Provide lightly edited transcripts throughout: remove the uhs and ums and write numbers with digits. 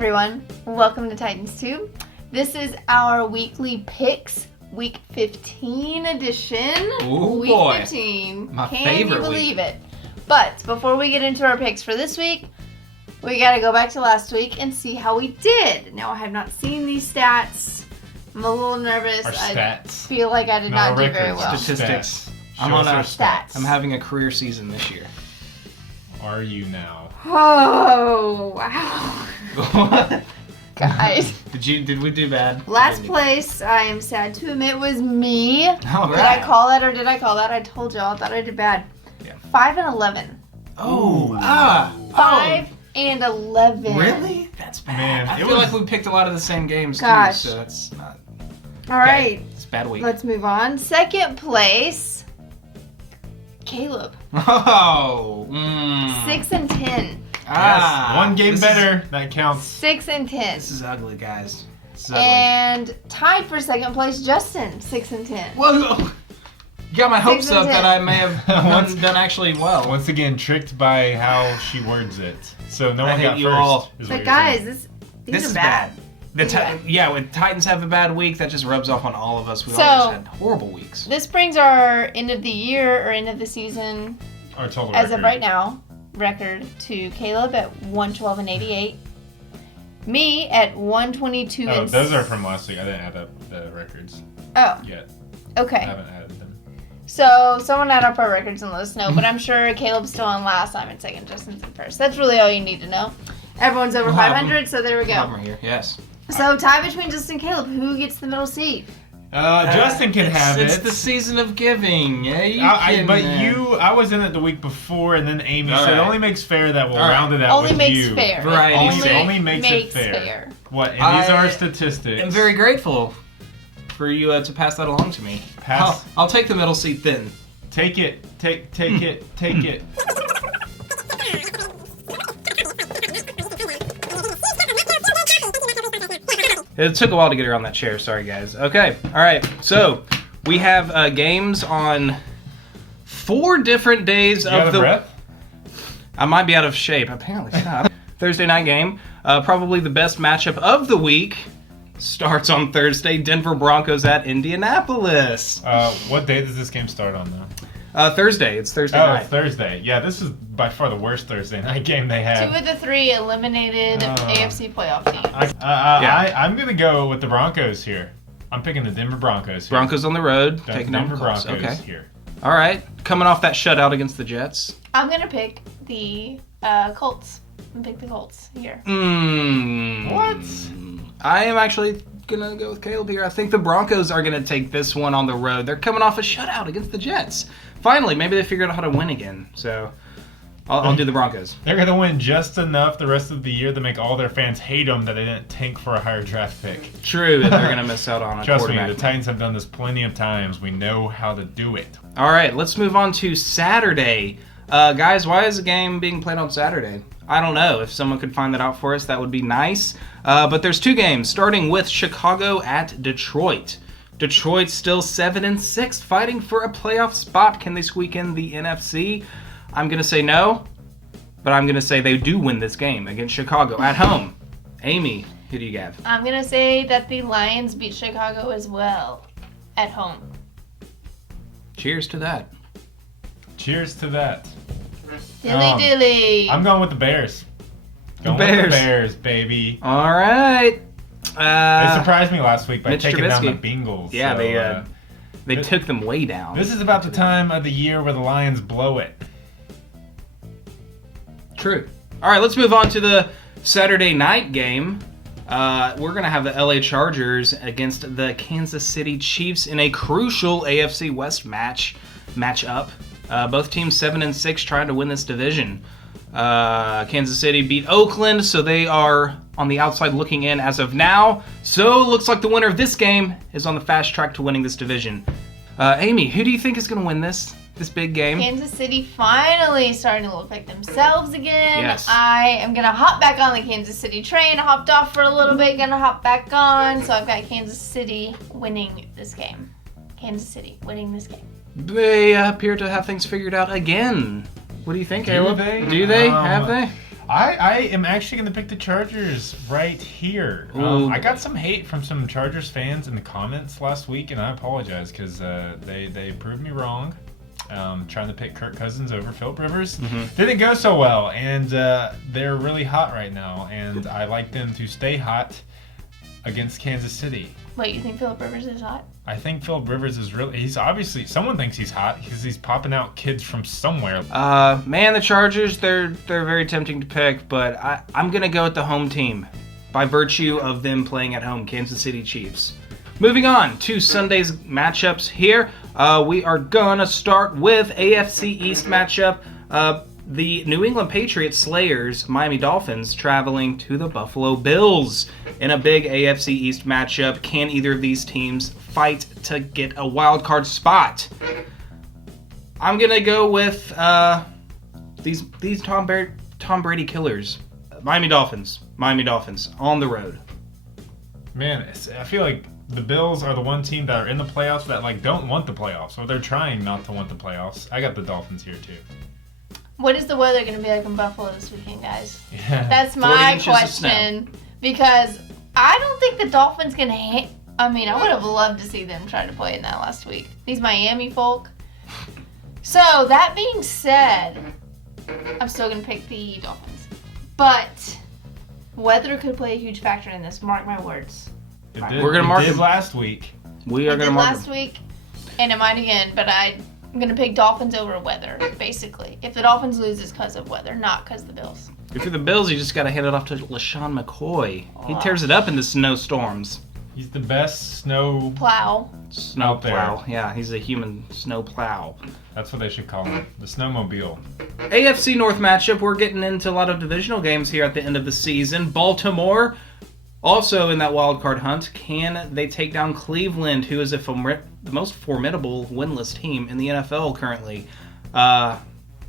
everyone, welcome to Titans Tube. This is our weekly picks, week 15 edition. Ooh, week boy. 15. My Can favorite you believe week. it? But before we get into our picks for this week, we gotta go back to last week and see how we did. Now, I have not seen these stats. I'm a little nervous. Our I stats. feel like I did No, not do records. very well. Statistics. Stats. I'm Show on us our our stats. I'm having a career season this year. Are you now? Oh, wow. Guys. Did we do bad? Last place, I am sad to admit, was me. All Did I right. call that or did I call that? I told y'all. I thought I did bad. Yeah. 5-11. Oh, 5 and 11. Really? That's bad. Man, I it feel was- like we picked a lot of the same games Gosh. too, so that's not. All right. It's a bad week. Let's move on. Second place, Caleb. Oh. 6 and 10. Yes, one game this better. That counts. 6 and 10. This is ugly, guys. This is ugly. And tied for second place, Justin. 6 and 10. Whoa! You got my hopes 6 and up 10. that I may have done actually well. Once again, tricked by how she words it. So no I one hate got you first. all. is what But you're guys, saying. these This are is bad. bad. Yeah, when Titans have a bad week, that just rubs off on all of us. We all So- just had horrible weeks. This brings our end of the year or end of the season, Our total as of record. right now, record to Caleb at 112 and 88. Me at 122 Oh, and those are from last week. I didn't add up the records Oh, yet. I okay. haven't added them. So someone add up our records and let us know. But I'm sure Caleb's still in last. I'm in second. Justin's in first. That's really all you need to know. Everyone's over We'll have 500, so there we go. Problem here. Yes. So tie between Justin and Caleb. Who gets the middle seat? Justin can have It's it. the season of giving. Yeah, you But can, I was in it the week before, and then Amy All said it right. only makes fair that we'll All right. round it out Only with makes you. fair. Variety Only sake. makes it fair. What? And these are statistics. I'm very grateful for you to pass that along to me. Pass. I'll take the middle seat then. Take it. Take it. Take it. It took a while to get her on that chair. Sorry, guys. Okay. All right. So we have games on 4 different days You of out of the. breath? I might be out of shape. Apparently, not. Thursday night game. Probably the best matchup of the week. Starts on Thursday. Denver Broncos at Indianapolis. What day does this game start on, though? Thursday. It's Thursday Oh, night. Thursday. Yeah, this is by far the worst Thursday night game they 2 have. of the 3 eliminated AFC playoff teams. I'm going to go with the Broncos here. I'm picking the Denver Broncos here. Broncos on the road. The Taking down Denver the Colts. Broncos Okay. here. All right. Coming off that shutout against the Jets. I'm going to pick the Colts. I'm going to pick the Colts here. What? I am actually going to go with Caleb here. I think the Broncos are going to take this one on the road. They're coming off a shutout against the Jets. Finally, maybe they figured out how to win again. So I'll do the Broncos. They're going to win just enough the rest of the year to make all their fans hate them that they didn't tank for a higher draft pick. True, and they're going to miss out on a Trust me, quarterback. the Titans have done this plenty of times. We know how to do it. All right, let's move on to Saturday. Guys, why is the game being played on Saturday? I don't know. If someone could find that out for us, that would be nice. But there's 2 games, starting with Chicago at Detroit. Detroit's still 7-6, fighting for a playoff spot. Can they squeak in the NFC? I'm going to say no, but I'm going to say they do win this game against Chicago at home. Amy, who do you have? I'm going to say that the Lions beat Chicago as well at home. Cheers to that. Cheers to that. Dilly dilly. I'm going with the Bears. Going with Bears. the Bears, baby. All right. They surprised me last week by Mitch taking down the Trubisky. Bengals. Yeah, so, they took them way down. this is about the time of the year where the Lions blow it. True. All right, let's move on to the Saturday night game. We're going to have the LA Chargers against the Kansas City Chiefs in a crucial AFC West matchup. Both teams 7-6 trying to win this division. Kansas City beat Oakland, so they are on the outside looking in as of now. So it looks like the winner of this game is on the fast track to winning this division. Amy, who do you think is going to win this big game? Kansas City finally starting to look like themselves again. Yes. I am going to hop back on the Kansas City train. I hopped off for a little bit, going to hop back on. So I've got Kansas City winning this game. Kansas City winning this game. They appear to have things figured out again. What do you think, Do Caleb? they? Do they? Have they? I am actually going to pick the Chargers right here. I got some hate from some Chargers fans in the comments last week, and I apologize because they proved me wrong. Trying to pick Kirk Cousins over Philip Rivers didn't go so well, and they're really hot right now, and I like them to stay hot against Kansas City. Wait, you think Philip Rivers is hot? I think Philip Rivers is he's obviously, someone thinks he's hot because he's popping out kids from somewhere. Man, the Chargers, they're very tempting to pick, but I'm going to go with the home team by virtue of them playing at home, Kansas City Chiefs. Moving on to Sunday's matchups here, we are going to start with AFC East matchup. The New England Patriots Slayers, Miami Dolphins, traveling to the Buffalo Bills in a big AFC East matchup. Can either of these teams fight to get a wild card spot? I'm gonna go with these Tom Brady killers, Miami Dolphins on the road. Man, I feel like the Bills are the one team that are in the playoffs that don't want the playoffs, or they're trying not to want the playoffs. I got the Dolphins here too. What is the weather going to be like in Buffalo this weekend, guys? Yeah. That's my question. Because I don't think the Dolphins can I mean, I would have loved to see them try to play in that last week. These Miami folk. So, that being said, I'm still going to pick the Dolphins. But weather could play a huge factor in this. Mark my words. It did. We're going to mark it last week. We are going to mark last week, and it might again, but I'm going to pick Dolphins over weather, basically. If the Dolphins lose, it's because of weather, not because of the Bills. If you're the Bills, you just got to hand it off to LaShawn McCoy. He tears it up in the snowstorms. He's the best snow plow. Snow plow. Yeah, he's a human snow plow. That's what they should call him. The snowmobile. AFC North matchup. We're getting into a lot of divisional games here at the end of the season. Baltimore, also in that wild card hunt. Can they take down Cleveland, who is the most formidable winless team in the NFL currently?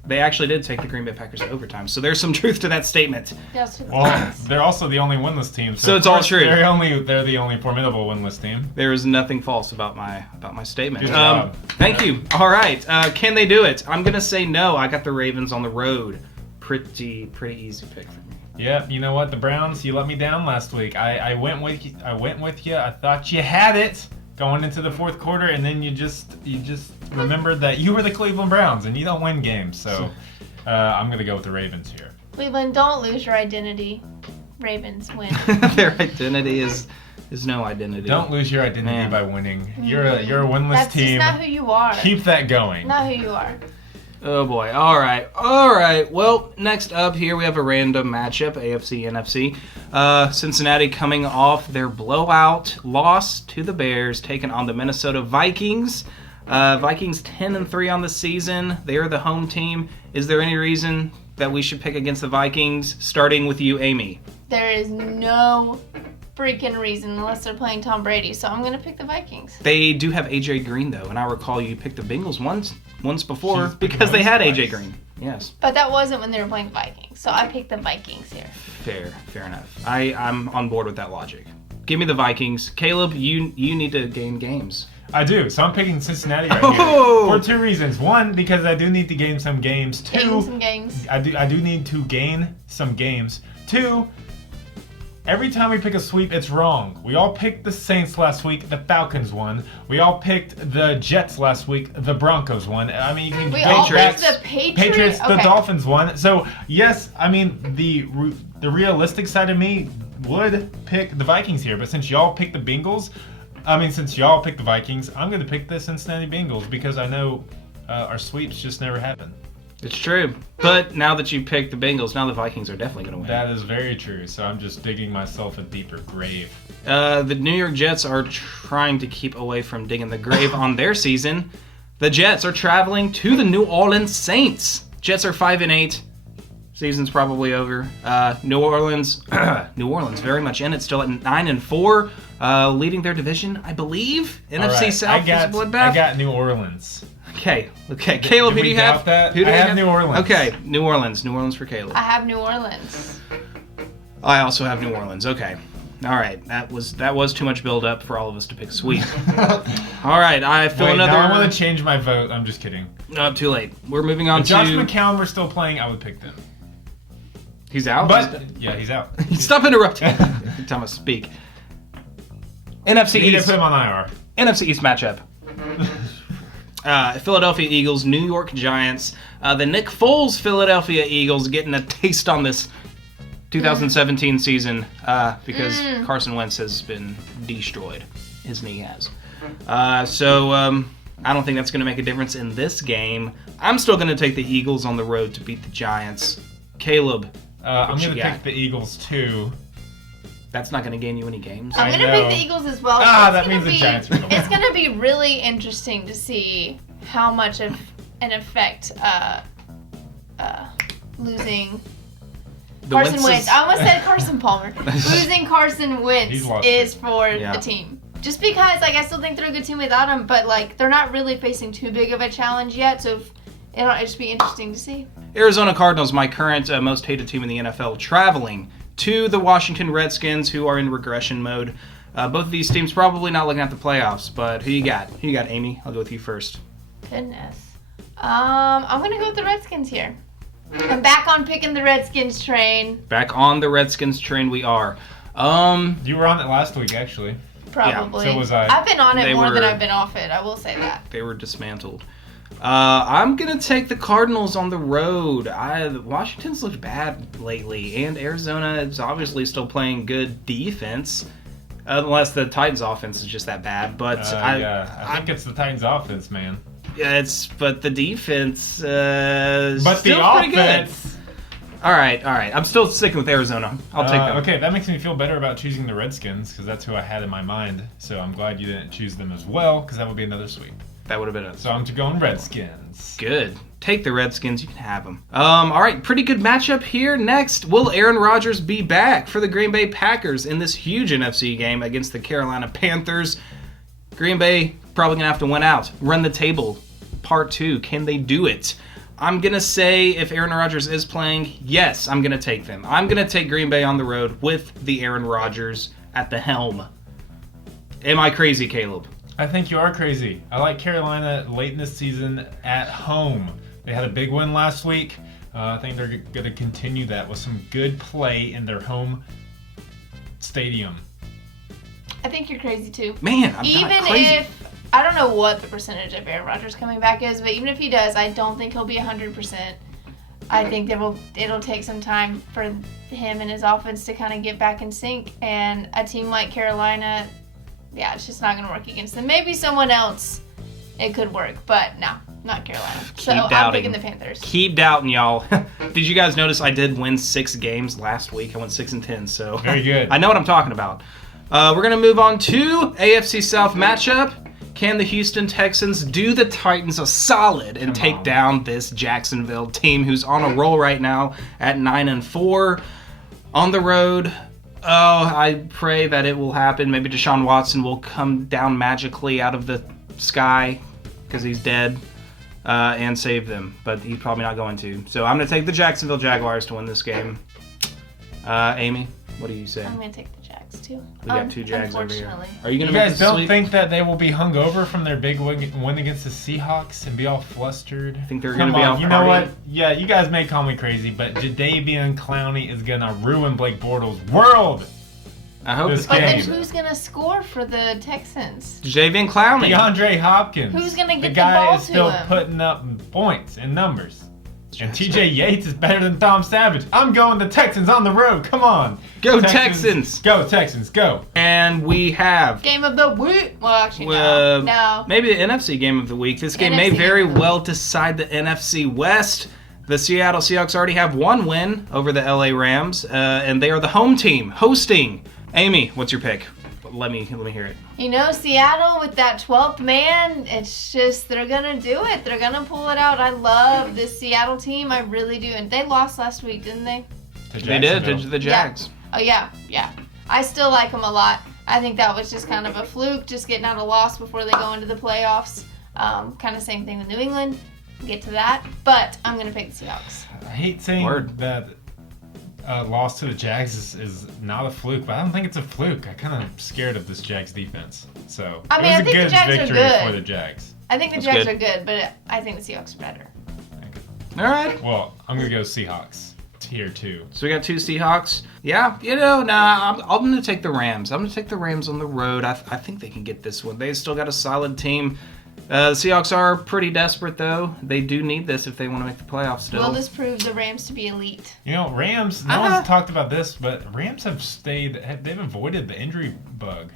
They actually did take the Green Bay Packers to overtime, so there's some truth to that statement. Yes. Well, they're also the only winless team, so it's all true. They're the only formidable winless team. There is nothing false about my statement. Good job. Thank you. All right, can they do it? I'm gonna say no. I got the Ravens on the road. Pretty easy pick for me. Yeah, you know what? The Browns, you let me down last week. I went with you. I thought you had it going into the fourth quarter, and then you just remembered that you were the Cleveland Browns, and you don't win games. So I'm going to go with the Ravens here. Cleveland, don't lose your identity. Ravens win. Their identity is no identity. Don't lose your identity by winning. You're a winless team. That's just not who you are. Keep that going. Not who you are. Oh boy. All right. Well, next up here we have a random matchup, AFC, NFC. Cincinnati coming off their blowout loss to the Bears, taking on the Minnesota Vikings. Vikings 10-3 on the season. They are the home team. Is there any reason that we should pick against the Vikings? Starting with you, Amy. There is no freaking reason unless they're playing Tom Brady, so I'm going to pick the Vikings. They do have AJ Green though, and I recall you picked the Bengals once before because they had AJ Green. Yes. But that wasn't when they were playing Vikings, so I picked the Vikings here. Fair enough. I'm on board with that logic. Give me the Vikings. Caleb, you need to gain games. I do, so I'm picking Cincinnati right here for two reasons. One, because I do need to gain some games. Two, I do need to gain some games. Two, every time we pick a sweep, it's wrong. We all picked the Saints last week. The Falcons won. We all picked the Jets last week. The Broncos won. I mean, you can we all picked the Patriots. The Dolphins won. So yes, I mean the realistic side of me would pick the Vikings here, but since y'all picked the Bengals. Since y'all picked the Vikings, I'm going to pick the Cincinnati Bengals because I know our sweeps just never happen. It's true. But now that you picked the Bengals, now the Vikings are definitely going to win. That is very true. So I'm just digging myself a deeper grave. The New York Jets are trying to keep away from digging the grave on their season. The Jets are traveling to the New Orleans Saints. Jets are 5-8. Season's probably over. New Orleans very much in it, still at 9-4, leading their division, I believe. NFC South is a bloodbath. I got New Orleans. Okay. Caleb, who do you have? That? I have New Orleans. Okay, New Orleans for Caleb. I have New Orleans. I also have New Orleans. Okay. All right, that was too much build up for all of us to pick sweep. All right, I feel another. Now I want to change my vote. I'm just kidding. No, too late. We're moving on if Josh McCown were still playing, I would pick them. He's out? But, yeah, he's out. Stop interrupting every time I speak. NFC You need to East. put him on IR. NFC East matchup. Philadelphia Eagles, New York Giants. The Nick Foles Philadelphia Eagles getting a taste on this 2017 season because Carson Wentz has been destroyed. His knee has. So I don't think that's going to make a difference in this game. I'm still going to take the Eagles on the road to beat the Giants. Caleb, I'm going to pick the Eagles too. That's not going to gain you any games. I'm going to pick the Eagles as well. That means the Giants are going to win. It's going to be really interesting to see how much of an effect losing Carson Wentz. I almost said Carson Palmer. Losing Carson Wentz is for the team. Just because, I still think they're a good team without him, but, they're not really facing too big of a challenge yet, so it'll just be interesting to see. Arizona Cardinals, my current most hated team in the NFL, traveling to the Washington Redskins, who are in regression mode. Both of these teams probably not looking at the playoffs, but who you got? Who you got, Amy? I'll go with you first. Goodness. I'm going to go with the Redskins here. I'm back on picking the Redskins train. Back on the Redskins train we are. You were on it last week, actually. Probably. Yeah, so was I. I've been on it more than I've been off it. I will say that. They were dismantled. I'm going to take the Cardinals on the road. Washington's looked bad lately, and Arizona is obviously still playing good defense. Unless the Titans' offense is just that bad. But I think it's the Titans' offense, man. Yeah, but the defense is but still the pretty offense. good. All right. I'm still sticking with Arizona. I'll take them. Okay, that makes me feel better about choosing the Redskins because that's who I had in my mind. So I'm glad you didn't choose them as well because that would be another sweep. That would have been it. So I'm going Redskins. Good. Take the Redskins. You can have them. All right. Pretty good matchup here. Next, will Aaron Rodgers be back for the Green Bay Packers in this huge NFC game against the Carolina Panthers? Green Bay probably going to have to win out. Run the table. Part 2. Can they do it? I'm going to say if Aaron Rodgers is playing, yes, I'm going to take them. I'm going to take Green Bay on the road with the Aaron Rodgers at the helm. Am I crazy, Caleb? I think you are crazy. I like Carolina late in this season at home. They had a big win last week. I think they're going to continue that with some good play in their home stadium. I think you're crazy too. Man, I'm not crazy. If I don't know what the percentage of Aaron Rodgers coming back is, but even if he does, I don't think he'll be 100%. I think it'll take some time for him and his offense to kind of get back in sync. And a team like Carolina, yeah, it's just not going to work against them. Maybe someone else, it could work, but no, not Carolina. I'm picking the Panthers. Keep doubting, y'all. Did you guys notice I did win 6 games last week? I went 6-10, so very good. I know what I'm talking about. We're going to move on to AFC South matchup. Can the Houston Texans do the Titans a solid and take down this Jacksonville team who's on a roll right now at 9-4 on the road? Oh, I pray that it will happen. Maybe Deshaun Watson will come down magically out of the sky because he's dead and save them, but he's probably not going to. So I'm going to take the Jacksonville Jaguars to win this game. Amy, what do you say? I'm going to take the Jags too. We got 2 Jags over here. Are you going to You guys don't think that they will be hungover from their big win against the Seahawks and be all flustered? I think they're going to be all You know what? Yeah, you guys may call me crazy, but Jadeveon Clowney is going to ruin Blake Bortles' world. I hope this But game. then who's going to score for the Texans? Jadeveon Clowney. DeAndre Hopkins. Who's going to get the the guy ball is still to him? putting up points and numbers. And TJ Yates is better than Tom Savage. I'm going the Texans on the road. Come on. Go Texans. Go Texans. Go. And we have Game of the week. Well, actually, no. Maybe the NFC game of the week. This game may very well decide the NFC West. The Seattle Seahawks already have 1 win over the LA Rams, and they are the home team hosting. Amy, what's your pick? Let me hear it. You know, Seattle with that 12th man, it's just, they're going to do it. They're going to pull it out. I love this Seattle team. I really do. And they lost last week, didn't they? They did, to the Jags. Yeah. Oh, yeah. I still like them a lot. I think that was just kind of a fluke, just getting out a loss before they go into the playoffs. Kind of same thing with New England. We'll get to that. But I'm going to pick the Seahawks. I hate saying that loss to the Jags is not a fluke, but I don't think it's a fluke. I'm kind of scared of this Jags defense. So I mean, it was I think a the good Jags are victory good. for the Jags. I think the That's Jags are good, but I think the Seahawks are better. All right. Well, I'm going to go Seahawks here too. So we got 2 Seahawks. Yeah, I'm going to take the Rams. I'm going to take the Rams on the road. I think they can get this one. They still got a solid team. The Seahawks are pretty desperate, though. They do need this if they want to make the playoffs still. Will this prove the Rams to be elite? Rams, no one's talked about this, but Rams they've avoided the injury bug,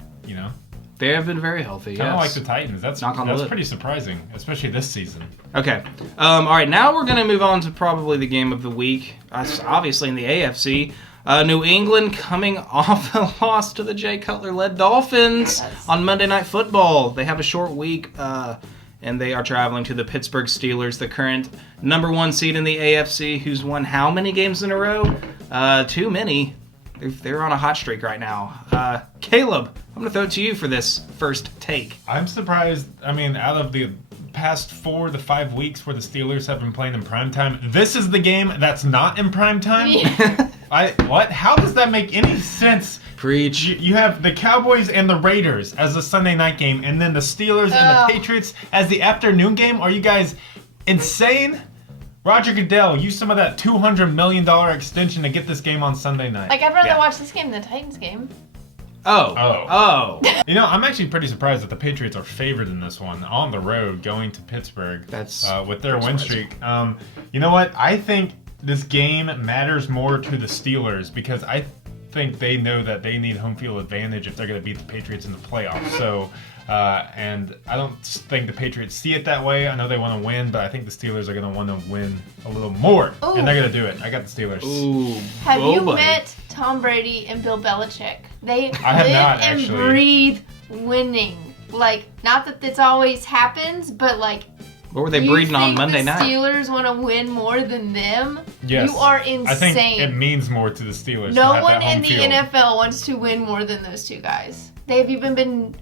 They have been very healthy, Kind of like the Titans. That's wood. pretty surprising, especially this season. Okay. All right, now we're going to move on to probably the game of the week. Obviously in the AFC. New England coming off a loss to the Jay Cutler-led Dolphins on Monday Night Football. They have a short week, and they are traveling to the Pittsburgh Steelers, the current number 1 seed in the AFC, who's won how many games in a row? Too many. They're on a hot streak right now. Caleb, I'm going to throw it to you for this first take. I'm surprised. Out of the past 4 to 5 weeks where the Steelers have been playing in primetime, this is the game that's not in primetime? Yeah. What? How does that make any sense? Preach. You have the Cowboys and the Raiders as a Sunday night game, and then the Steelers and the Patriots as the afternoon game? Are you guys insane? Roger Goodell used some of that $200 million extension to get this game on Sunday night. I'd rather watch this game than the Titans game. Oh. I'm actually pretty surprised that the Patriots are favored in this one on the road going to Pittsburgh. That's with their win streak. You know what? I think this game matters more to the Steelers because I think they know that they need home field advantage if they're going to beat the Patriots in the playoffs. So, and I don't think the Patriots see it that way. I know they want to win, but I think the Steelers are going to want to win a little more, and they're going to do it. I got the Steelers. Ooh. Have you met Tom Brady and Bill Belichick? They I live not, and actually. breathe winning. Not that this always happens, but what were they breeding on Monday night? The Steelers want to win more than them? Yes. You are insane. I think it means more to the Steelers. No to have one that home in the field. NFL wants to win more than those 2 guys. They have even been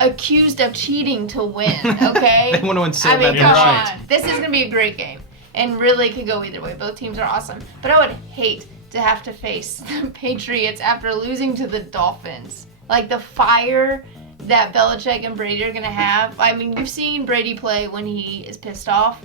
accused of cheating to win, okay? They want to win so bad. Come on. This is going to be a great game. And really could go either way. Both teams are awesome. But I would hate to have to face the Patriots after losing to the Dolphins. The fire that Belichick and Brady are going to have. You've seen Brady play when he is pissed off.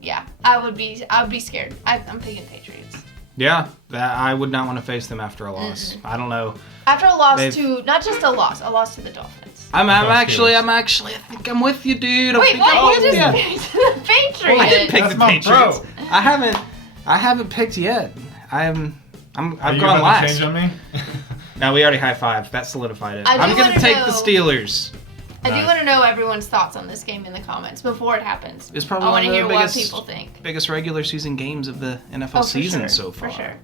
Yeah, I would be scared. I'm picking Patriots. Yeah, I would not want to face them after a loss. I don't know. After a loss to, not just a loss to the Dolphins. I think I'm with you, dude. Wait, what? You just picked the Patriots. Well, I didn't pick That's the my Patriots. bro. I haven't picked yet. I've Are you gone about last. to change on me? No, we already high-fived. That solidified it. I do I'm going wanna to take know- the Steelers. I do want to know everyone's thoughts on this game in the comments before it happens. It's probably I one want of to the hear biggest, what people think. biggest regular season games of the NFL season so far. For sure.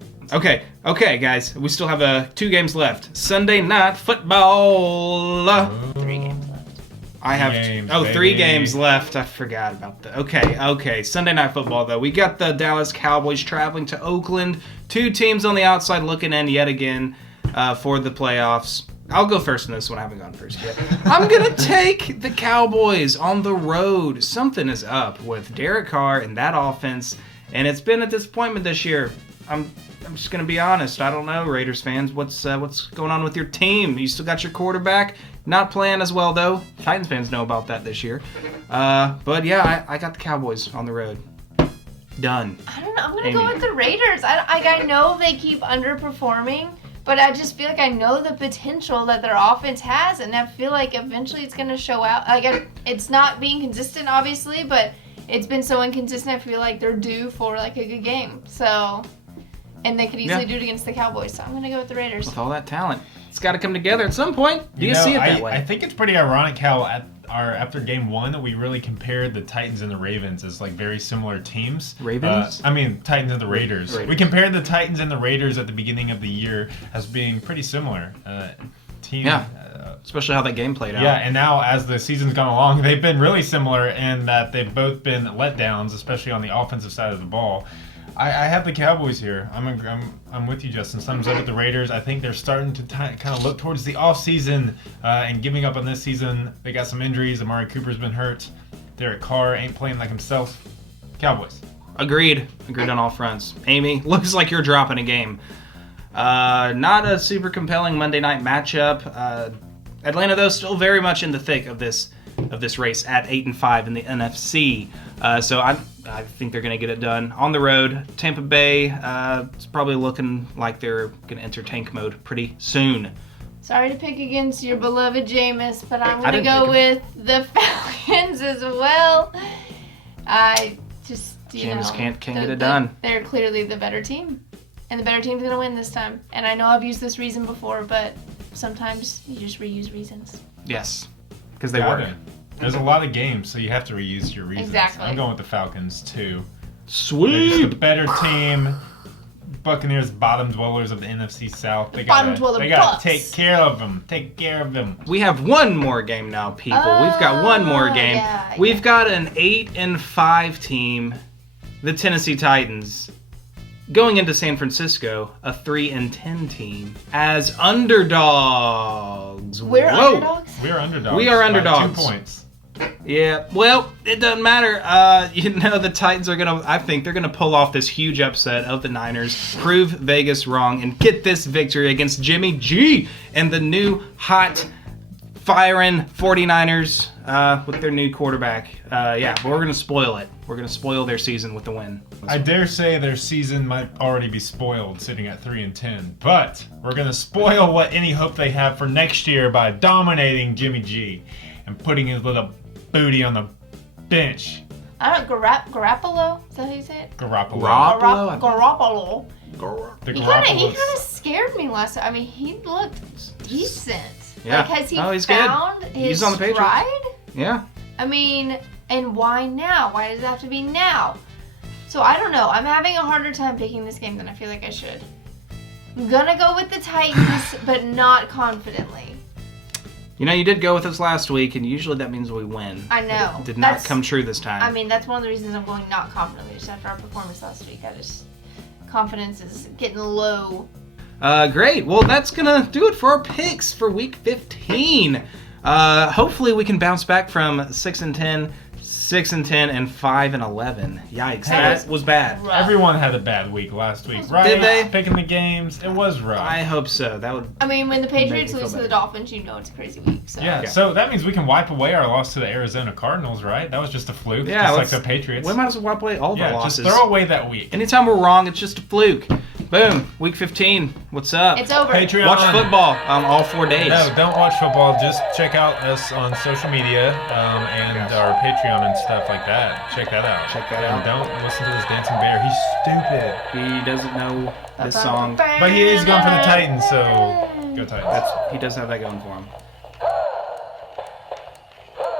Okay, guys. We still have 2 games left. Sunday Night Football. 3 games left. I have games, 3 baby. games left. I forgot about that. Okay. Sunday Night Football, though. We got the Dallas Cowboys traveling to Oakland. 2 teams on the outside looking in yet again for the playoffs. I'll go first in this one. I haven't gone first yet. I'm going to take the Cowboys on the road. Something is up with Derek Carr and that offense, and it's been a disappointment this year. I'm just going to be honest. I don't know, Raiders fans. What's going on with your team? You still got your quarterback. Not playing as well, though. Titans fans know about that this year. But, yeah, I got the Cowboys on the road. Done. I don't know. I'm going to go with the Raiders. I know they keep underperforming, but I just feel like I know the potential that their offense has, and I feel like eventually it's going to show out. It's not being consistent, obviously, but it's been so inconsistent, I feel like they're due for, a good game. So, and they could easily do it against the Cowboys, so I'm going to go with the Raiders. With all that talent. It's got to come together at some point. Do you see it that way? I think it's pretty ironic how after game 1 we really compared the Titans and the Ravens as very similar teams. Ravens? Titans and the Raiders. We compared the Titans and the Raiders at the beginning of the year as being pretty similar. Especially how that game played out. Yeah, and now as the season's gone along, they've been really similar in that they've both been letdowns, especially on the offensive side of the ball. I have the Cowboys here. I'm with you, Justin. Thumbs up with the Raiders. I think they're starting to kind of look towards the offseason and giving up on this season. They got some injuries. Amari Cooper's been hurt. Derek Carr ain't playing like himself. Cowboys. Agreed on all fronts. Amy, looks like you're dropping a game. Not a super compelling Monday night matchup. Atlanta, though, still very much in the thick of this of this race at 8-5 in the NFC. So I think they're going to get it done on the road. Tampa Bay is probably looking like they're going to enter tank mode pretty soon. Sorry to pick against your beloved Jameis, but I'm going to go with the Falcons as well. I just, Jameis can't get it done. They're clearly the better team. And the better team's going to win this time. And I know I've used this reason before, but sometimes you just reuse reasons. Yes, because they work. There's a lot of games, so you have to reuse your reasons. Exactly. I'm going with the Falcons, too. Sweet! They're just the better team. Buccaneers, bottom dwellers of the NFC South. They gotta take care of them. Take care of them. We have one more game now, people. We've got one more game. Yeah, We've got an 8-5 team, the Tennessee Titans, going into San Francisco, a 3-10 team, as underdogs. We're underdogs? We're underdogs. We are underdogs. By 2 points. Yeah, well, it doesn't matter. The Titans are I think they're gonna pull off this huge upset of the Niners, prove Vegas wrong, and get this victory against Jimmy G and the new hot firing 49ers with their new quarterback. But we're gonna spoil it. We're gonna spoil their season with the win. I dare say their season might already be spoiled, sitting at 3-10. But we're gonna spoil what any hope they have for next year by dominating Jimmy G and putting his little booty on the bench. Garoppolo? Is that how you say it? Garoppolo. Garoppolo. The He kind of scared me last time. I mean, he looked decent. Yeah. Like, has he he's found good. his He's on the Patriots. stride? Yeah. I mean, and why now? Why does it have to be now? So I don't know. I'm having a harder time picking this game than I feel like I should. I'm gonna go with the Titans, but not confidently. You did go with us last week, and usually that means we win. I know. But it did not come true this time. I mean, that's one of the reasons I'm going not confidently just after our performance last week. Confidence is getting low. Great. Well, that's going to do it for our picks for Week 15. Hopefully we can bounce back from 6-10, 6-10, and 5-11. Yikes, that was bad. Rough. Everyone had a bad week last week, right? Did they? Picking the games, it was rough. I hope so. That would. I mean, when the Patriots Make me lose to feel the better. Dolphins, it's a crazy week. So. Yeah, so that means we can wipe away our loss to the Arizona Cardinals, right? That was just a fluke, Yeah, just like the Patriots. We might as well wipe away all of our just losses. throw away that week. Anytime we're wrong, it's just a fluke. Boom. Week 15. What's up? It's over. Patreon. Watch football on all 4 days. No, don't watch football. Just check out us on social media and our Patreon and stuff like that. Check that out. And don't listen to this dancing bear. He's stupid. He doesn't know this song. But he is going for the Titans, so go Titans. He does have that going for him.